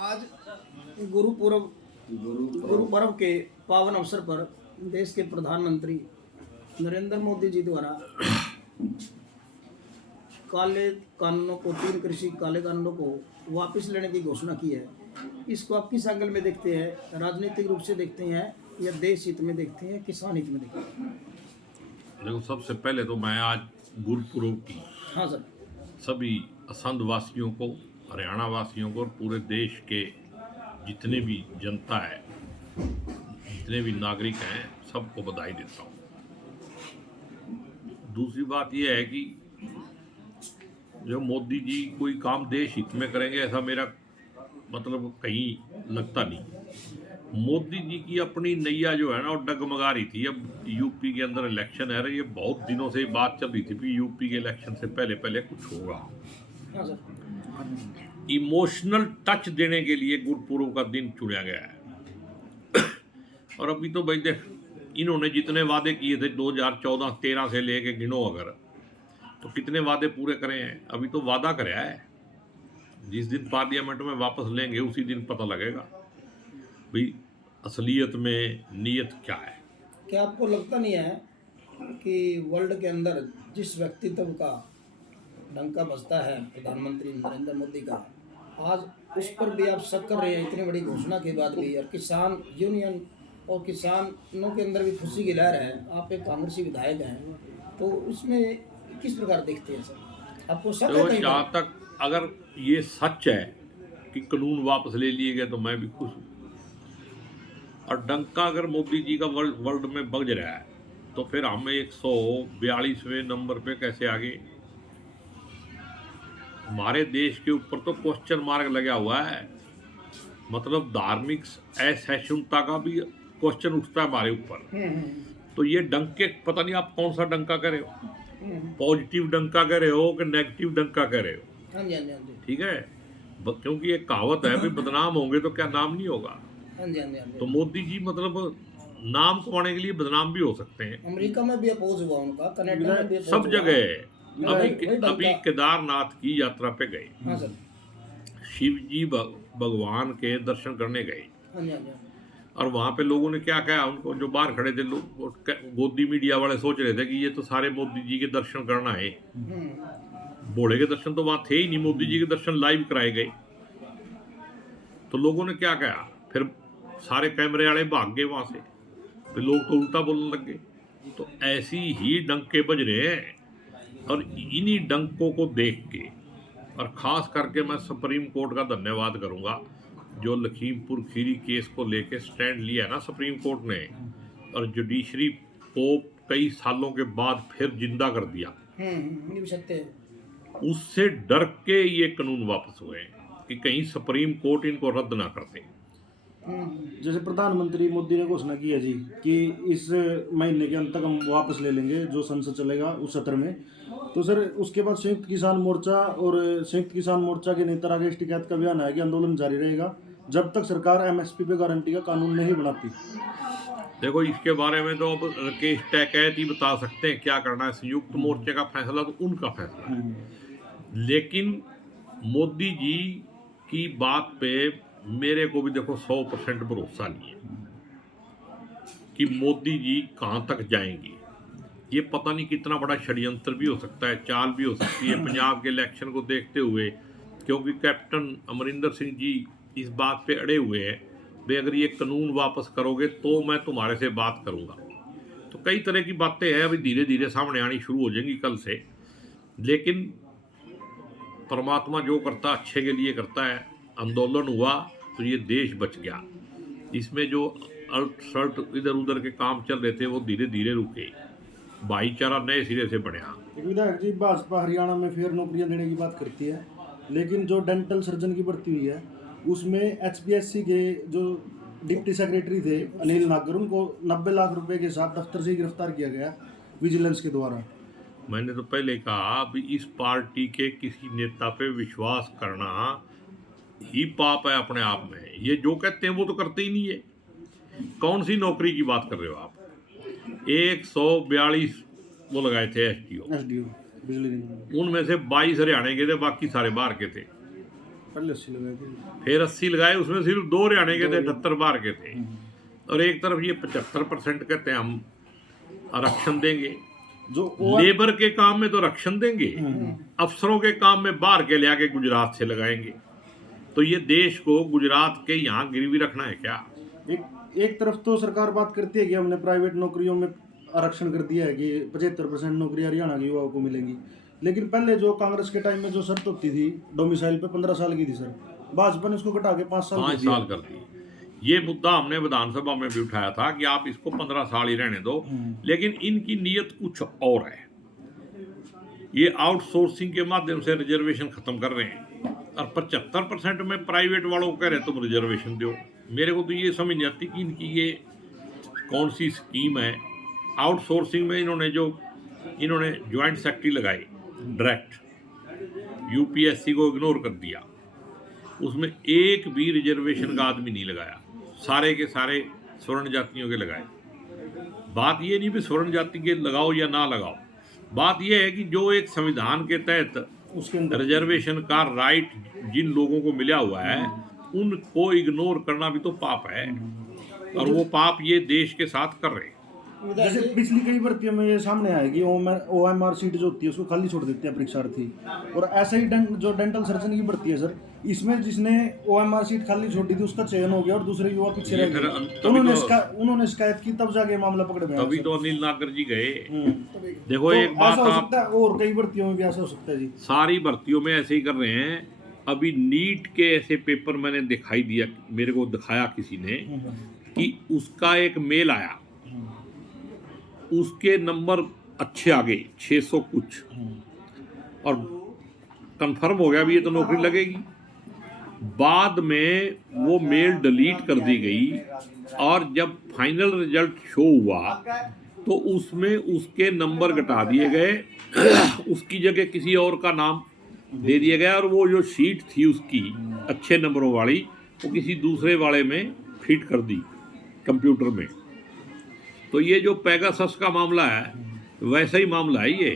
आज गुरु पर्व के पावन अवसर पर देश के प्रधानमंत्री नरेंद्र मोदी जी द्वारा काले कानूनों को, 3 कृषि काले कानूनों को वापस लेने की घोषणा की है। इसको आप किस एंगल में देखते हैं? राजनीतिक रूप से देखते हैं या देश हित में देखते हैं, किसान हित में देखते हैं? देखो, सबसे पहले तो मैं आज गुरपुरब की हाँ सर। सभी असंध वासियों को, हरियाणा वासियों को और पूरे देश के जितने भी जनता है, जितने भी नागरिक हैं, सबको बधाई देता हूँ। दूसरी बात यह है कि जो मोदी जी कोई काम देश हित में करेंगे, ऐसा मेरा मतलब कहीं लगता नहीं। मोदी जी की अपनी नैया जो है ना, वो डगमगा रही थी। अब यूपी के अंदर इलेक्शन है, ये बहुत दिनों से बात चल रही थी कि यूपी के इलेक्शन से पहले पहले कुछ होगा। हाँ सर। इमोशनल टच देने के लिए गुरपुरब का दिन चुना गया है। और अभी तो भाई देख, इन्होंने जितने वादे किए थे 2014-13 से लेके गिनो अगर, तो कितने वादे पूरे करे हैं? अभी तो वादा कराया है। जिस दिन पार्लियामेंट में वापस लेंगे उसी दिन पता लगेगा भाई असलियत में नीयत क्या है। क्या आपको लगता नहीं है कि वर्ल्ड के अंदर जिस व्यक्तित्व का डंका बजता है प्रधानमंत्री नरेंद्र मोदी का, आज उस पर भी आप शक कर रहे हैं इतनी बड़ी घोषणा के बाद भी? और किसान यूनियन और किसानों के अंदर भी खुशी की लहर है। आप एक कांग्रेसी विधायक हैं, तो उसमें किस प्रकार देखते हैं सर? आपको शक है तो कहीं जहाँ पर? तक अगर ये सच है कि कानून वापस ले लिए गए, तो मैं भी खुश हूँ। और डंका अगर मोदी जी का वर्ल्ड में बज रहा है, तो फिर हमें 142वें नंबर पे कैसे आगे? हमारे देश के ऊपर तो क्वेश्चन मार्क लगा हुआ है। मतलब धार्मिक असहिष्णुता का भी क्वेश्चन उठता है हमारे ऊपर। तो ये डंके, पता नहीं आप कौन सा डंका कह रहे हो, पॉजिटिव डंका कह रहे हो कि नेगेटिव डंका कह रहे हो? हाँ जी, हाँ जी, हाँ जी। ठीक है, क्योंकि एक कहावत है भी, बदनाम होंगे तो क्या नाम नहीं होगा। हाँ जी, हाँ जी, हाँ जी। तो मोदी जी मतलब नाम कमाने के लिए बदनाम भी हो सकते हैं। अमेरिका में भी अपोज हुआ उनका, कनाडा में भी अपोज सब हुआ। जगह। वही अभी डंका। केदारनाथ की यात्रा पे गए, हाँ सर। शिव जी भगवान के दर्शन करने गए, हाँ जी, हाँ जी। और वहां पे लोगों ने क्या कहा उनको, जो बाहर खड़े थे लोग, वो गोदी मीडिया वाले सोच रहे थे कि ये तो सारे मोदी जी के दर्शन करना है। भोले के दर्शन तो वहां थे ही नहीं, मोदी जी के दर्शन लाइव कराए गए। तो लोगों ने क्या कहा, फिर सारे कैमरे वाले भाग गए वहां से, फिर लोग तो उल्टा बोलने लग गए। तो ऐसी ही डंके बज रहे हैं। और इन्हीं डंकों को देख के, और ख़ास करके मैं सुप्रीम कोर्ट का धन्यवाद करूंगा, जो लखीमपुर खीरी केस को लेके स्टैंड लिया है ना सुप्रीम कोर्ट ने, और जुडिशरी को कई सालों के बाद फिर जिंदा कर दिया। ये भी सत्य है। उससे डर के ये कानून वापस हुए हैं कि कहीं सुप्रीम कोर्ट इनको रद्द ना कर दे। जैसे प्रधानमंत्री मोदी ने घोषणा की है जी कि इस महीने के अंत तक हम वापस ले लेंगे जो संसद चलेगा उस सत्र में, तो सर उसके बाद संयुक्त किसान मोर्चा के नेता राकेश टिकैत का बयान है कि आंदोलन जारी रहेगा जब तक सरकार एमएसपी पे गारंटी का कानून नहीं बनाती। देखो, इसके बारे में तो अब राकेश टिकैत ही बता सकते हैं क्या करना है। संयुक्त मोर्चे का फैसला तो उनका फैसला है। लेकिन मोदी जी की बात पे मेरे को भी देखो 100% भरोसा नहीं है कि मोदी जी कहाँ तक जाएंगे। ये पता नहीं कितना बड़ा षड्यंत्र भी हो सकता है, चाल भी हो सकती है पंजाब के इलेक्शन को देखते हुए, क्योंकि कैप्टन अमरिंदर सिंह जी इस बात पे अड़े हुए हैं भाई अगर ये कानून वापस करोगे तो मैं तुम्हारे से बात करूंगा। तो कई तरह की बातें हैं, अभी धीरे धीरे सामने आनी शुरू हो जाएंगी कल से। लेकिन परमात्मा जो करता अच्छे के लिए करता है। आंदोलन हुआ तो ये देश बच गया। इसमें जो अल्ट शर्ट इधर उधर के काम चल रहे थे वो धीरे धीरे रुके, भाईचारा नए सिरे से बढ़िया। विधायक जी, भाजपा हरियाणा में फिर नौकरियां देने की बात करती है, लेकिन जो डेंटल सर्जन की भर्ती हुई है उसमें एचपीएससी के जो डिप्टी सेक्रेटरी थे अनिल नागर, उनको 90 लाख रुपए के साथ दफ्तर से ही गिरफ्तार किया गया विजिलेंस के द्वारा। मैंने तो पहले कहा भी इस पार्टी के किसी नेता पे विश्वास करना ही पाप है अपने आप में। ये जो कहते हैं वो तो करते ही नहीं है। कौन सी नौकरी की बात कर रहे हो आप? 142 वो लगाए थे एसडीओ, बिजली निगम। उनमें से 22 हरियाणा के थे, बाकी सारे बाहर के थे। पहले 80 लगाए थे। फिर 80 लगाए, उसमें सिर्फ 2 हरियाणा के थे, 78 बार के थे। और एक तरफ ये 75% कहते हैं हम आरक्षण देंगे, जो लेबर के काम में तो आरक्षण देंगे, अफसरों के काम में बाहर के ले आके गुजरात से लगाएंगे। तो ये देश को गुजरात के यहाँ गिरवी रखना है क्या? एक तरफ तो सरकार बात करती है कि हमने प्राइवेट नौकरियों में आरक्षण कर दिया है कि 75% नौकरी हरियाणा के युवाओं को मिलेंगी, लेकिन पहले जो कांग्रेस के टाइम में जो शर्त होती थी डोमिसाइल पे 15 साल की थी सर, भाजपा ने उसको घटा के 5 साल 5 साल कर दी। ये मुद्दा हमने विधानसभा में भी उठाया था कि आप इसको 15 साल ही रहने दो, लेकिन इनकी नीयत कुछ और है। ये आउटसोर्सिंग के माध्यम से रिजर्वेशन खत्म कर रहे हैं और 75% में प्राइवेट वालों को कह रहे तुम रिजर्वेशन दो। मेरे को तो ये समझ नहीं आती कि इनकी ये कौन सी स्कीम है। आउटसोर्सिंग में इन्होंने ज्वाइंट सेक्रेटरी लगाई डायरेक्ट, यूपीएससी को इग्नोर कर दिया, उसमें एक भी रिजर्वेशन का आदमी नहीं लगाया, सारे के सारे स्वर्ण जातियों के लगाए। बात ये नहीं भी स्वर्ण जाति के लगाओ या ना लगाओ, बात ये है कि जो एक संविधान के तहत उसके अंदर रिजर्वेशन का राइट जिन लोगों को मिला हुआ है उनको इग्नोर करना भी तो पाप है, और वो पाप ये देश के साथ कर रहे हैं। जैसे पिछली कई भर्तियों में ये सामने आया कि OMR सीट जो होती है उसको खाली छोड़ देते हैं परीक्षार्थी, और ऐसा ही जो डेंटल सर्जन की भर्ती है सर, इसमें जिसने OMR सीट खाली छोड़ी थी उसका चयन हो गया और दूसरे युवा पीछे रह गए। उन्होंने शिकायत की, तब जाके मामला पकड़ में आया। तभी तो अनिल नागर जी गए। देखो एक तो बात ऐसा हो आप, सकता है और कई भर्तियों में भी ऐसा हो सकता है जी, सारी भर्तियों में ऐसे ही कर रहे हैं। अभी नीट के ऐसे पेपर मैंने दिखाई दिया, मेरे को दिखाया किसी ने कि उसका एक मेल आया, उसके नंबर अच्छे आ गए 600 कुछ, और कंफर्म हो गया भी ये तो नौकरी लगेगी। बाद में वो मेल डिलीट कर दी गई और जब फाइनल रिजल्ट शो हुआ तो उसमें उसके नंबर घटा दिए गए, उसकी जगह किसी और का नाम दे दिया गया, और वो जो शीट थी उसकी अच्छे नंबरों वाली वो किसी दूसरे वाले में फिट कर दी कंप्यूटर में। तो ये जो पेगासस का मामला है वैसा ही मामला है ये।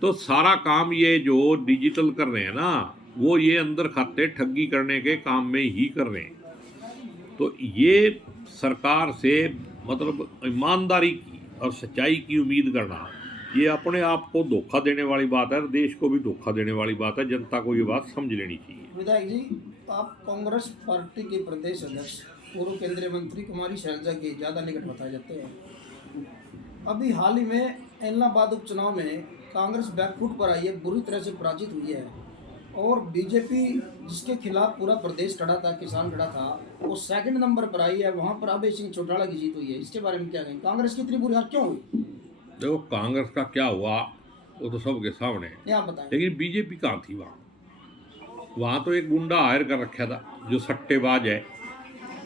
तो सारा काम ये जो डिजिटल कर रहे हैं ना, वो ये अंदर खाते ठगी करने के काम में ही कर रहे हैं। तो ये सरकार से मतलब ईमानदारी की और सच्चाई की उम्मीद करना, ये अपने आप को धोखा देने वाली बात है, देश को भी धोखा देने वाली बात है। जनता को ये बात समझ लेनी चाहिए। विधायक जी, आप कांग्रेस पार्टी के प्रदेश अध्यक्ष पूर्व केंद्रीय मंत्री कुमारी शैलजा के ज़्यादा निकट बताए जाते हैं। अभी हाल ही में इलाहाबाद उपचुनाव में कांग्रेस बैकफुट पर आई है, बुरी तरह से पराजित हुई है, और बीजेपी जिसके खिलाफ पूरा प्रदेश खड़ा था, किसान खड़ा था, वो सेकंड नंबर पर आई है। वहाँ पर अभय सिंह चौटाला की जीत हुई है। इसके बारे में क्या कहें? कांग्रेस की इतनी बुरी हार क्यों हुई? देखो कांग्रेस का क्या हुआ वो तो सबके सामने है, ये आप बताएं। लेकिन बीजेपी कहाँ थी वहाँ तो एक गुंडा हायर कर रखा था जो सट्टेबाज है,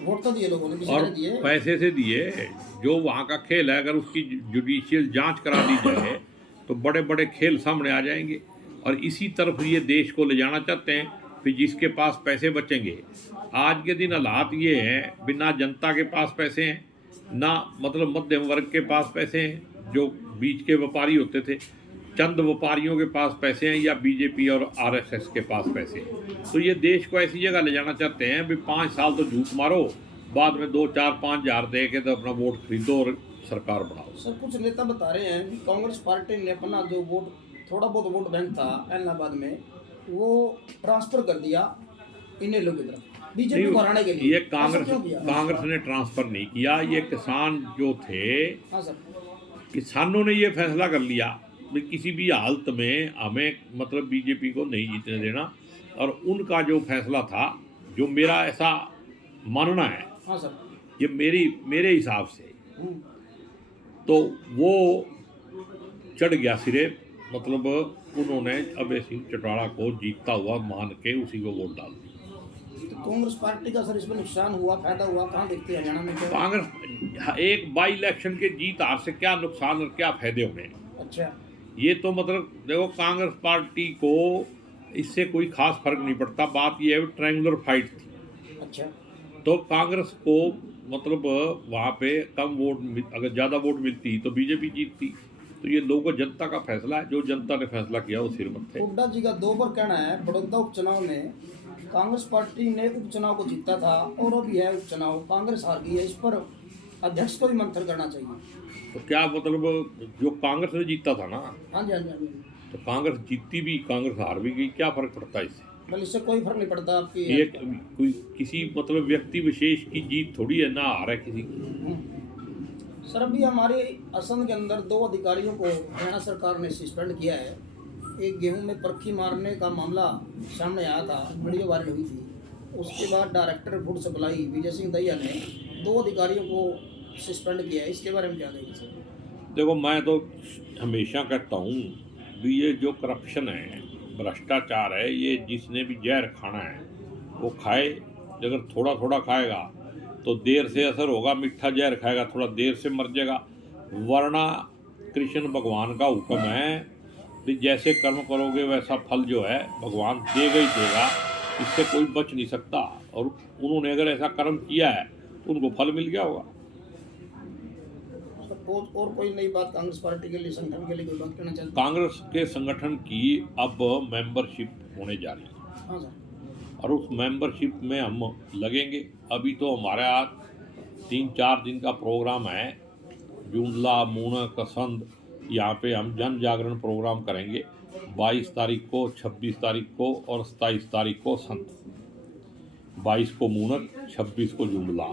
वोट तो दिए लोगों ने, किसी और ने दिए। पैसे से दिए। जो वहाँ का खेल है, अगर उसकी जुडिशियल जांच करा दी जाए तो बड़े बड़े खेल सामने आ जाएंगे। और इसी तरफ ये देश को ले जाना चाहते हैं कि जिसके पास पैसे बचेंगे। आज के दिन हालात ये हैं, बिना जनता के पास पैसे हैं ना, मतलब मध्यम वर्ग के पास पैसे हैं, जो बीच के व्यापारी होते थे, चंद व्यापारियों के पास पैसे हैं, या बीजेपी और आरएसएस के पास पैसे हैं। तो ये देश को ऐसी जगह ले जाना चाहते हैं भी 5 साल तो झूठ मारो, बाद में 2, 4, 5 हज़ार दे के तो अपना वोट खरीदो और सरकार बढ़ाओ। सर, कुछ नेता बता रहे हैं कि कांग्रेस पार्टी ने अपना जो वोट, थोड़ा बहुत वोट बैंक था इलाहाबाद में, वो ट्रांसफर कर दिया इन्हें लोगों की तरफ, बीजेपी को हराने के लिए। ये कांग्रेस ने ट्रांसफर नहीं किया। ये किसान जो थे, हाँ सर, किसानों ने ये फैसला कर लिया कि किसी भी हालत में हमें मतलब बीजेपी को नहीं जीतने देना। और उनका जो फैसला था, जो मेरा ऐसा मानना है, हाँ सर, ये मेरे हिसाब से तो वो चढ़ गया सिरे। मतलब उन्होंने अभय सिंह चौटाला को जीतता हुआ मान के उसी को वोट डाल दी। तो कांग्रेस पार्टी का सर इसमें नुकसान हुआ, फायदा हुआ, कहाँ देखते हैं हरियाणा में? कांग्रेस एक बाई इलेक्शन के जीत हार से क्या नुकसान और क्या फायदे होंगे? अच्छा, ये तो मतलब देखो कांग्रेस पार्टी को इससे कोई खास फर्क नहीं पड़ता। बात ये है ट्रायंगुलर फाइट थी। अच्छा, तो कांग्रेस को मतलब वहाँ पे कम वोट, अगर ज़्यादा वोट मिलती तो बीजेपी जीतती। तो ये लोगों जनता का फैसला है, जो जनता ने फैसला किया वो सिर मत थे। हुड्डा जी का 2 बार कहना है बड़ौदा उपचुनाव में कांग्रेस पार्टी ने उपचुनाव को जीता था और अभी है उपचुनाव, कांग्रेस हार गई है, इस पर अध्यक्ष को भी मंथन करना चाहिए। तो क्या मतलब, जो कांग्रेस ने जीता था ना, हाँ जी, हाँ जी, हाँ जी। तो कांग्रेस जीती भी, कांग्रेस हार भी गई, क्या फर्क पड़ता है इससे? बल इससे कोई फर्क नहीं पड़ता आपकी। ये कोई किसी मतलब व्यक्ति विशेष की जीत थोड़ी है, ना हार है किसी की। सर अभी हमारे असम के अंदर 2 अधिकारियों को हरियाणा सरकार ने सस्पेंड किया है। एक गेहूं में परखी मारने का मामला सामने आया था, वीडियो वायरल हुई थी। उसके बाद director food supply Vijay Singh Dahiya ने 2 अधिकारियों को सस्पेंड किया है। इसके बारे में क्या कहेंगे सर? देखो, मैं तो हमेशा कहता हूँ भी ये जो करप्शन है, भ्रष्टाचार है, ये जिसने भी जहर खाना है वो खाए। अगर थोड़ा थोड़ा खाएगा तो देर से असर होगा, मीठा जहर खाएगा थोड़ा देर से मर जाएगा। वरना कृष्ण भगवान का हुक्म है कि जैसे कर्म करोगे वैसा फल जो है भगवान देगा ही देगा, इससे कोई बच नहीं सकता। और उन्होंने अगर ऐसा कर्म किया है तो उनको फल मिल गया होगा। और कोई नई बात कांग्रेस पार्टी के लिए, संगठन के लिए कोई बात कहना चाहते हैं? कांग्रेस के संगठन की अब मेंबरशिप होने जा रही है हाँ सर। और उस मेंबरशिप में हम लगेंगे। अभी तो हमारे आज 3-4 दिन का प्रोग्राम है। जुमला, मूना, कसंद, यहाँ पे हम जन जागरण प्रोग्राम करेंगे 22 तारीख को, 26 तारीख को और 27 तारीख को संत। 22 को मूनक, 26 को जुमला।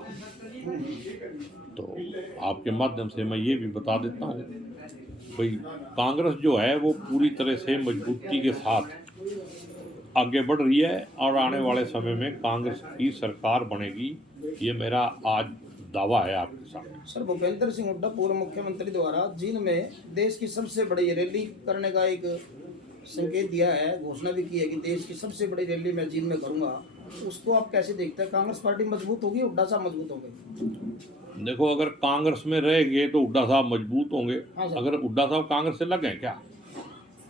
तो आपके माध्यम से मैं ये भी बता देता हूँ भाई, कांग्रेस जो है वो पूरी तरह से मजबूती के साथ आगे बढ़ रही है और आने वाले समय में कांग्रेस की सरकार बनेगी, ये मेरा आज दावा है आपके सामने। सर भूपेंद्र सिंह हुड्डा पूर्व मुख्यमंत्री द्वारा जींद में देश की सबसे बड़ी रैली करने का एक संकेत दिया है, घोषणा भी की है कि देश की सबसे बड़ी रैली मैं जींद में करूंगा। उसको आप कैसे देखते हैं? कांग्रेस पार्टी मजबूत होगी, हुड्डा साहब मजबूत होंगे? देखो, अगर कांग्रेस में रहेंगे तो हुड्डा साहब मजबूत होंगे। हाँ सर। अगर हुड्डा साहब कांग्रेस से लग गए क्या?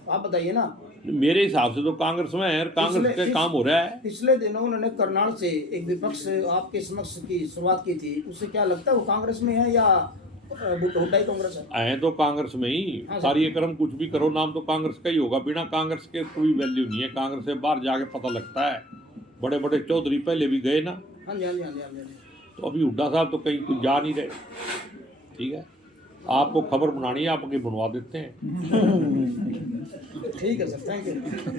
आप बताइए ना। मेरे हिसाब से तो कांग्रेस में है, कांग्रेस का काम हो रहा है। पिछले दिनों उन्होंने करनाल से एक विपक्ष आपके समक्ष की शुरुआत की थी, उससे क्या लगता है वो कांग्रेस में है या हुड्डा ही कांग्रेस है? आए तो कांग्रेस में ही। हाँ, कार्यक्रम कुछ भी करो, नाम तो कांग्रेस का ही होगा। बिना कांग्रेस के कोई वैल्यू नहीं है। कांग्रेस से बाहर जाके पता लगता है। बड़े बड़े चौधरी पहले भी गए ना। हाँ जी, हाँ जी, हाँ जी, हाँ जी। तो अभी हुड्डा साहब तो कहीं कुछ जा नहीं रहे। ठीक है, आपको खबर बनानी है, आपकी बनवा देते हैं। ठीक है सर, थैंक यू।